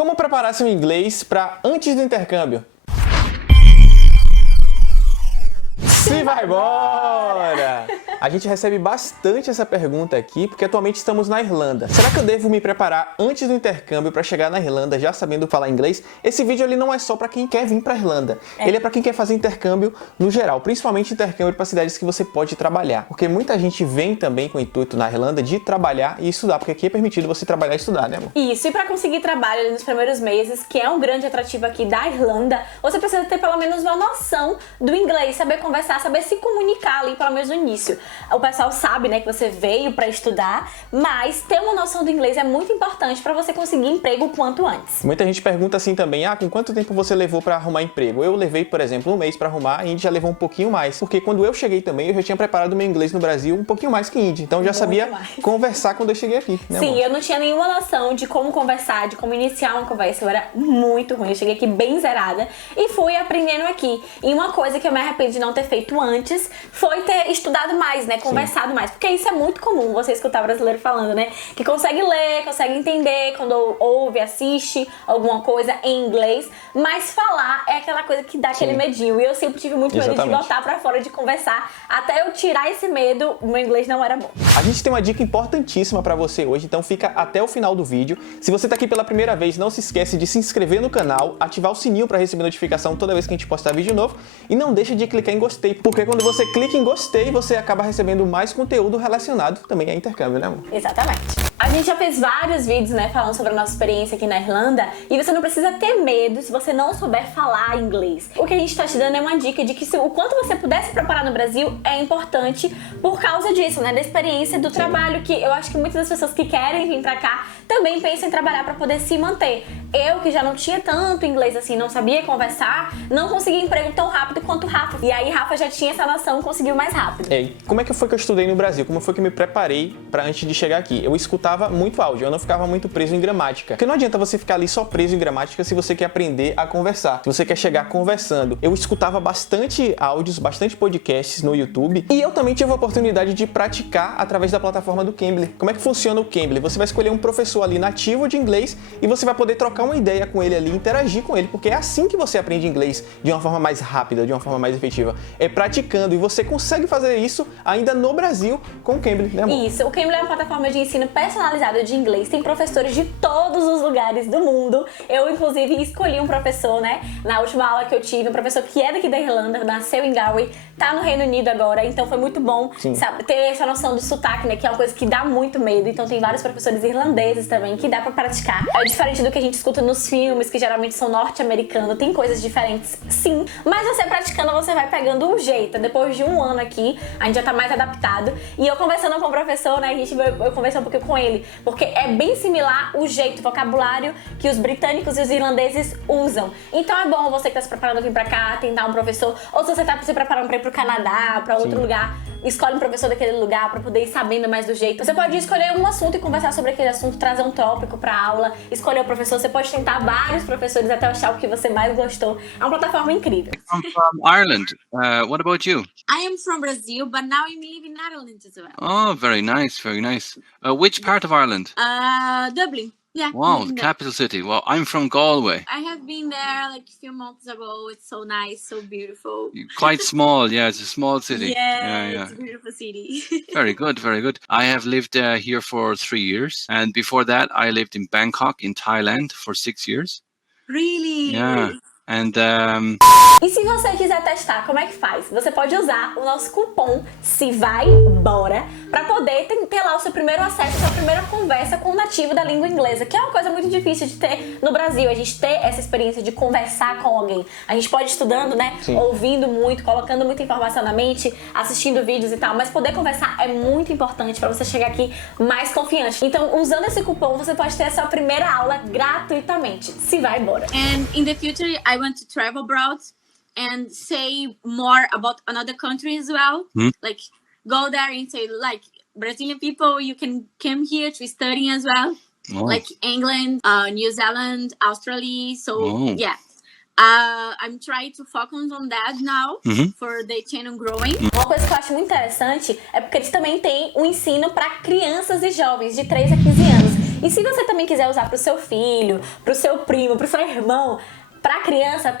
Como preparar seu inglês para antes do intercâmbio? Se vai embora! A gente recebe bastante essa pergunta aqui, porque atualmente estamos na Irlanda. Será que eu devo me preparar antes do intercâmbio para chegar na Irlanda já sabendo falar inglês? Esse vídeo ele não é só para quem quer vir para a Irlanda. Ele é para quem quer fazer intercâmbio no geral, principalmente intercâmbio para cidades que você pode trabalhar. Porque muita gente vem também com o intuito na Irlanda de trabalhar e estudar, porque aqui é permitido você trabalhar e estudar, né, amor? Isso, e para conseguir trabalho ali nos primeiros meses, que é um grande atrativo aqui da Irlanda, você precisa ter pelo menos uma noção do inglês, saber conversar, saber se comunicar ali, pelo menos no início. O pessoal sabe, né, que você veio para estudar, mas ter uma noção do inglês é muito importante para você conseguir emprego o quanto antes. Muita gente pergunta assim também, com quanto tempo você levou para arrumar emprego? Eu levei, por exemplo, um mês para arrumar, e a Indy já levou um pouquinho mais, porque quando eu cheguei também, eu já tinha preparado meu inglês no Brasil um pouquinho mais que Indy, então eu já sabia conversar quando eu cheguei aqui, né, Sim, amor? eu não tinha nenhuma noção de como conversar, de como iniciar uma conversa, eu era muito ruim, eu cheguei aqui bem zerada e fui aprendendo aqui. E uma coisa que eu me arrependo de não ter feito antes foi ter estudado mais, né, conversado mais, porque isso é muito comum, você escutar brasileiro falando, né, que consegue ler, consegue entender quando ouve, assiste alguma coisa em inglês, mas falar é aquela coisa que dá aquele medinho, e eu sempre tive muito medo de botar pra fora, de conversar, até eu tirar esse medo, o meu inglês não era bom. A gente tem uma dica importantíssima pra você hoje, então fica até o final do vídeo. Se você tá aqui pela primeira vez, não se esquece de se inscrever no canal, ativar o sininho pra receber notificação toda vez que a gente postar vídeo novo, e não deixa de clicar em gostei, porque quando você clica em gostei, você acaba recebendo mais conteúdo relacionado também a intercâmbio, né, amor? Exatamente. A gente já fez vários vídeos, né, falando sobre a nossa experiência aqui na Irlanda, e você não precisa ter medo se você não souber falar inglês. O que a gente tá te dando é uma dica de que o quanto você puder se preparar no Brasil é importante por causa disso, né, da experiência do trabalho, que eu acho que muitas das pessoas que querem vir pra cá também pensam em trabalhar pra poder se manter. Eu, que já não tinha tanto inglês assim, não sabia conversar, não conseguia emprego tão rápido quanto o Rafa. E aí Rafa já tinha essa noção e conseguiu mais rápido. Como é que foi que eu estudei no Brasil? Como foi que eu me preparei pra antes de chegar aqui? Eu escutava muito áudio, eu não ficava muito preso em gramática. Porque não adianta você ficar ali só preso em gramática se você quer aprender a conversar, se você quer chegar conversando. Eu escutava bastante áudios, bastante podcasts no YouTube, e eu também tive a oportunidade de praticar através da plataforma do Cambly. Como é que funciona o Cambly? Você vai escolher um professor ali nativo de inglês e você vai poder trocar uma ideia com ele ali, interagir com ele, porque é assim que você aprende inglês de uma forma mais rápida, de uma forma mais efetiva. É praticando, e você consegue fazer isso ainda no Brasil com o Cambly, né, amor? Isso, o Cambly é uma plataforma de ensino personalizado de inglês, tem professores de todos os lugares do mundo. Eu, inclusive, escolhi um professor, né, na última aula que eu tive, um professor que é daqui da Irlanda, nasceu em Galway, tá no Reino Unido agora, então foi muito bom, sabe, ter essa noção do sotaque, né, que é uma coisa que dá muito medo, então tem vários professores irlandeses também que dá pra praticar. É diferente do que a gente escuta nos filmes, que geralmente são norte-americanos, tem coisas diferentes, sim, mas você praticando, você vai pegando o jeito. Depois de um ano aqui, a gente já tá mais adaptado, e eu conversando com o professor, né, eu conversei um pouquinho com ele, porque é bem similar o jeito, o vocabulário que os britânicos e os irlandeses usam. Então é bom você que tá se preparando a vir pra cá, tentar um professor, ou se você tá se preparando pra ir pro Canadá, pra outro lugar, escolhe um professor daquele lugar pra poder ir sabendo mais do jeito. Você pode escolher um assunto e conversar sobre aquele assunto, trazer um tópico pra aula, escolher o professor, você pode tentar vários professores até achar o que você mais gostou. É uma plataforma incrível. I'm from Ireland. What about you? I am from Brazil, but now I'm living in Netherlands as well. Oh, very nice, very nice. Which part of Ireland? Dublin. Yeah. Wow, the capital city. Well, I'm from Galway. I have been there like a few months ago. It's so nice, so beautiful. Quite small, yeah, it's a small city. Yeah, it's a beautiful city. Very good, very good. I have lived here for 3 years. And before that, I lived in Bangkok, in Thailand, for 6 years. Really? Yeah. And E se você quiser testar, como é que faz? Você pode usar o nosso cupom SEVAIBORA para poder ter lá o seu primeiro acesso, a sua primeira conversa com o nativo da língua inglesa, que é uma coisa muito difícil de ter no Brasil, a gente ter essa experiência de conversar com alguém. A gente pode ir estudando, né? Ouvindo muito, colocando muita informação na mente, assistindo vídeos e tal, mas poder conversar é muito importante para você chegar aqui mais confiante. Então, usando esse cupom, você pode ter a sua primeira aula gratuitamente. Se vai embora. And in the future, I want to travel abroad and say more about another country as well. Like go there and say like Brazilian people, you can come here to study as well. Like England, New Zealand, Australia. So yeah. I'm trying to focus on that now for the channel growing. Uma coisa que eu acho muito interessante é porque eles também têm um ensino para crianças e jovens de 3 a 15 anos. E se você também quiser usar pro seu filho, pro seu primo, pro seu irmão, pra criança,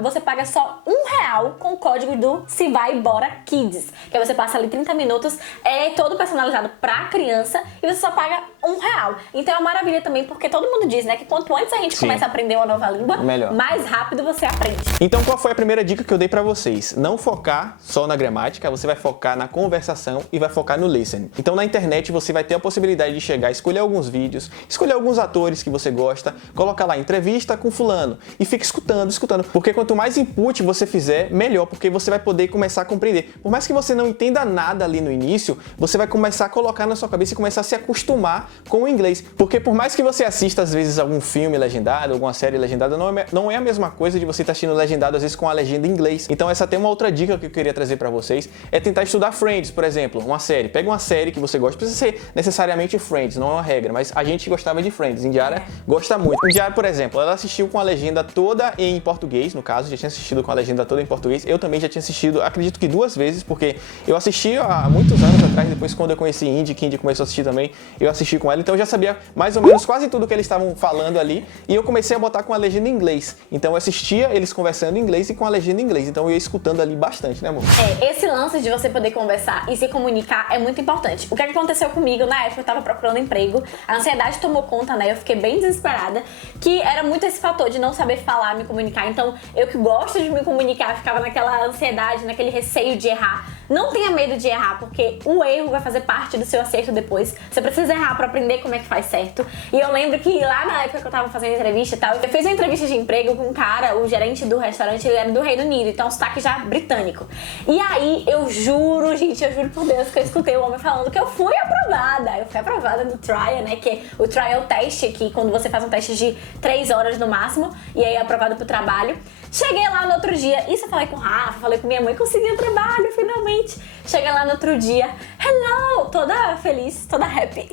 você paga só R$1 com o código do Se Vai Bora Kids. Que aí você passa ali 30 minutos, é todo personalizado pra criança e você só paga R$1. Então é uma maravilha também, porque todo mundo diz, né, que quanto antes a gente começa a aprender uma nova língua, melhor, mais rápido você aprende. Então qual foi a primeira dica que eu dei pra vocês? Não focar só na gramática, você vai focar na conversação e vai focar no listening. Então na internet você vai ter a possibilidade de chegar, escolher alguns vídeos, escolher alguns atores que você gosta, colocar lá entrevista com fulano e fica escutando, porque quanto mais input você fizer, melhor, porque você vai poder começar a compreender. Por mais que você não entenda nada ali no início, você vai começar a colocar na sua cabeça e começar a se acostumar com o inglês. Porque por mais que você assista às vezes algum filme legendado, alguma série legendada, não é a mesma coisa de você estar assistindo legendado às vezes com a legenda em inglês. Então essa tem uma outra dica que eu queria trazer pra vocês, é tentar estudar Friends, por exemplo, uma série. Pega uma série que você gosta, precisa ser necessariamente Friends, não é uma regra, mas a gente gostava de Friends, Indiara gosta muito. Indiara, por exemplo, ela assistiu com a legenda toda em português, no caso, já tinha assistido com a legenda toda em português. Eu também já tinha assistido, acredito que 2 vezes, porque eu assisti há muitos anos atrás, depois quando eu conheci Indy, que Indy começou a assistir também, eu assisti com ela, então eu já sabia mais ou menos quase tudo que eles estavam falando ali, e eu comecei a botar com a legenda em inglês. Então eu assistia eles conversando em inglês e com a legenda em inglês, então eu ia escutando ali bastante, né, amor? Esse lance de você poder conversar e se comunicar é muito importante. O que aconteceu comigo, na época eu tava procurando emprego, a ansiedade tomou conta, né, eu fiquei bem desesperada, que era muito esse fator de não saber falar, me comunicar. Então, eu que gosto de me comunicar, ficava naquela ansiedade, naquele receio de errar. Não tenha medo de errar, porque o erro vai fazer parte do seu acerto depois. Você precisa errar pra aprender como é que faz certo. E eu lembro que lá na época que eu tava fazendo entrevista e tal, eu fiz uma entrevista de emprego com um cara, o gerente do restaurante, ele era do Reino Unido, então sotaque já britânico. E aí, eu juro, gente, eu juro por Deus que eu escutei o homem falando que eu fui aprovada. Eu fui aprovada no trial, né, que o trial é o teste, que quando você faz um teste de 3 horas no máximo, e aí é aprovado pro trabalho. Cheguei lá no outro dia, isso eu falei com o Rafa, falei com minha mãe, consegui o trabalho, finalmente. Cheguei lá no outro dia, hello, toda feliz, toda happy.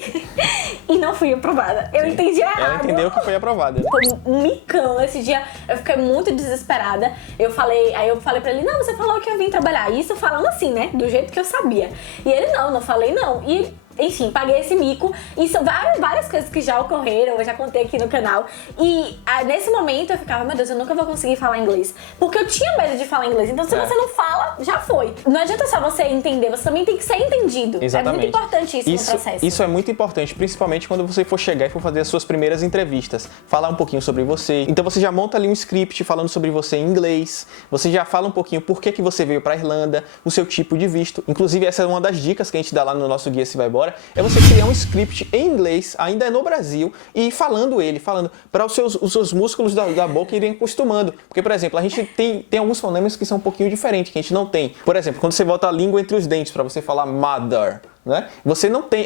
E não fui aprovada. Eu entendi errado. Ela entendeu que foi aprovada. Foi um micão. Esse dia eu fiquei muito desesperada. Aí eu falei pra ele, não, você falou que eu vim trabalhar. Isso falando assim, né, do jeito que eu sabia. E ele, não falei não. E enfim, paguei esse mico. E são várias coisas que já ocorreram, eu já contei aqui no canal. E nesse momento eu ficava, meu Deus, eu nunca vou conseguir falar inglês. Porque eu tinha medo de falar inglês. Então se você não fala, já foi. Não adianta só você entender, você também tem que ser entendido. Exatamente. É muito importante isso no processo. Isso é muito importante, principalmente quando você for chegar e for fazer as suas primeiras entrevistas. Falar um pouquinho sobre você. Então você já monta ali um script falando sobre você em inglês. Você já fala um pouquinho por que você veio pra Irlanda, o seu tipo de visto. Inclusive essa é uma das dicas que a gente dá lá no nosso guia Se Vai Bora. É você criar um script em inglês, ainda no Brasil, e falando para os seus músculos da boca irem acostumando. Porque, por exemplo, a gente tem alguns fonemas que são um pouquinho diferentes, que a gente não tem. Por exemplo, quando você bota a língua entre os dentes para você falar mother, né?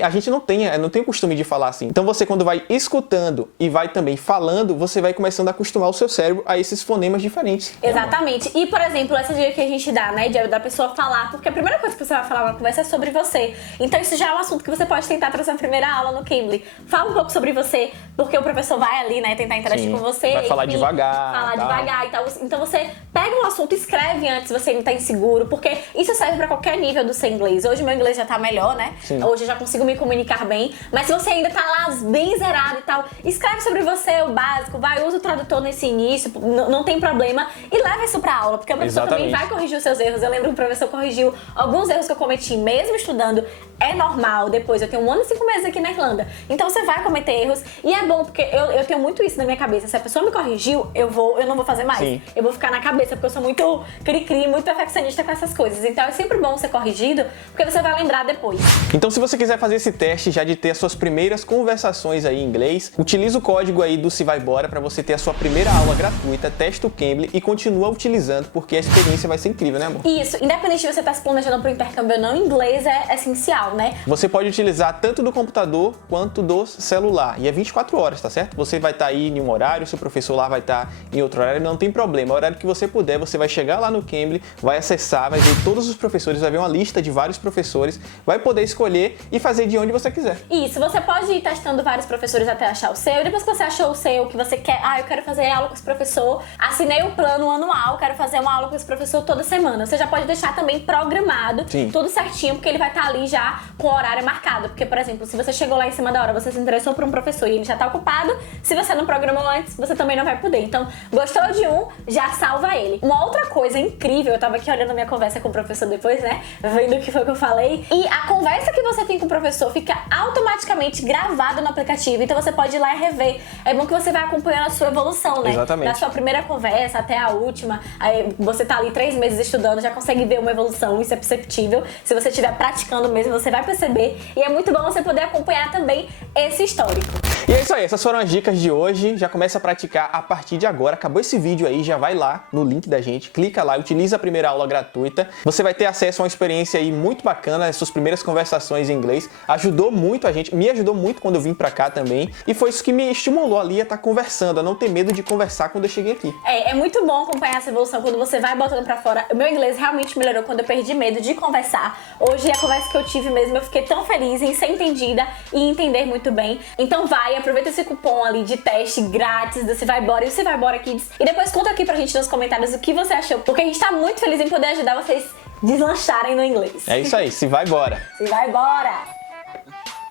A gente não tem o costume de falar assim. Então você, quando vai escutando e vai também falando, você vai começando a acostumar o seu cérebro a esses fonemas diferentes. Exatamente. E, por exemplo, essa dica que a gente dá, né, da pessoa falar, porque a primeira coisa que você vai falar na conversa é sobre você. Então isso já é um assunto que você pode tentar trazer na primeira aula no Cambly. Fala um pouco sobre você, porque o professor vai ali, né, tentar interagir com você. Vai falar devagar. Falar devagar e tal. Então você pega um assunto, escreve antes, você não tá inseguro, porque isso serve pra qualquer nível do seu inglês. Hoje meu inglês já tá melhor, né? Sim. Hoje eu já consigo me comunicar bem, mas se você ainda tá lá bem zerado e tal, escreve sobre você o básico, usa o tradutor nesse início, não tem problema, e leva isso pra aula, porque o professor também vai corrigir os seus erros. Eu lembro que o professor corrigiu alguns erros que eu cometi mesmo estudando. É normal, depois eu tenho 1 ano e 5 meses aqui na Irlanda, então você vai cometer erros, e é bom, porque eu tenho muito isso na minha cabeça. Se a pessoa me corrigiu, eu não vou fazer mais. Sim. Eu vou ficar na cabeça, porque eu sou muito cri-cri, muito perfeccionista com essas coisas. Então é sempre bom ser corrigido, porque você vai lembrar depois. Então se você quiser fazer esse teste já de ter as suas primeiras conversações aí em inglês, utiliza o código aí do Se Vai Bora para você ter a sua primeira aula gratuita, testa o Cambly e continua utilizando, porque a experiência vai ser incrível, né, amor? Isso, independente de você estar se planejando para o intercâmbio ou não, inglês é essencial, né? Você pode utilizar tanto do computador quanto do celular, e é 24 horas, tá certo? Você vai estar aí em um horário, seu professor lá vai estar em outro horário, não tem problema. O horário que você puder, você vai chegar lá no Cambly, vai acessar, vai ver todos os professores, vai ver uma lista de vários professores, vai poder escolher e fazer de onde você quiser. Isso, você pode ir testando vários professores até achar o seu, e depois que você achou o seu, que você quer, eu quero fazer aula com esse professor, assinei o plano anual, quero fazer uma aula com esse professor toda semana. Você já pode deixar também programado, tudo certinho, porque ele vai estar ali já chegar com o horário marcado. Porque, por exemplo, se você chegou lá em cima da hora, você se interessou por um professor e ele já tá ocupado, se você não programou antes, você também não vai poder. Então, gostou de um, já salva ele. Uma outra coisa incrível, eu tava aqui olhando a minha conversa com o professor depois, né? Vendo o que foi que eu falei. E a conversa que você tem com o professor fica automaticamente gravada no aplicativo. Então você pode ir lá e rever. É bom que você vai acompanhando a sua evolução, né? Exatamente. Da sua primeira conversa até a última. Aí você tá ali 3 meses estudando, já consegue ver uma evolução. Isso é perceptível. Se você estiver praticando mesmo, você vai perceber. E é muito bom você poder acompanhar também esse histórico. E é isso aí, essas foram as dicas de hoje. Já começa a praticar a partir de agora. Acabou esse vídeo aí, já vai lá no link da gente, clica lá, utiliza a primeira aula gratuita. Você vai ter acesso a uma experiência aí muito bacana, as suas primeiras conversações em inglês. Ajudou muito a gente, me ajudou muito quando eu vim pra cá também. E foi isso que me estimulou ali a estar conversando, a não ter medo de conversar quando eu cheguei aqui. É muito bom acompanhar essa evolução quando você vai botando pra fora. O meu inglês realmente melhorou quando eu perdi medo de conversar. Hoje, a conversa que eu tive mesmo, eu fiquei tão feliz em ser entendida e entender muito bem. Então aproveita esse cupom ali de teste grátis do Se Vai Bora e o Se Vai Bora Kids. E depois conta aqui pra gente nos comentários o que você achou, porque a gente tá muito feliz em poder ajudar vocês deslancharem no inglês. É isso aí, se vai bora! Se vai bora!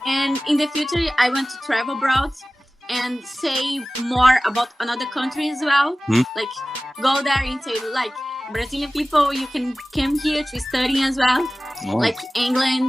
And in the future, I want to travel abroad and say more about another country as well. Like, go there and say, like, Brazilian people, you can come here to study as well. Oh. Like England,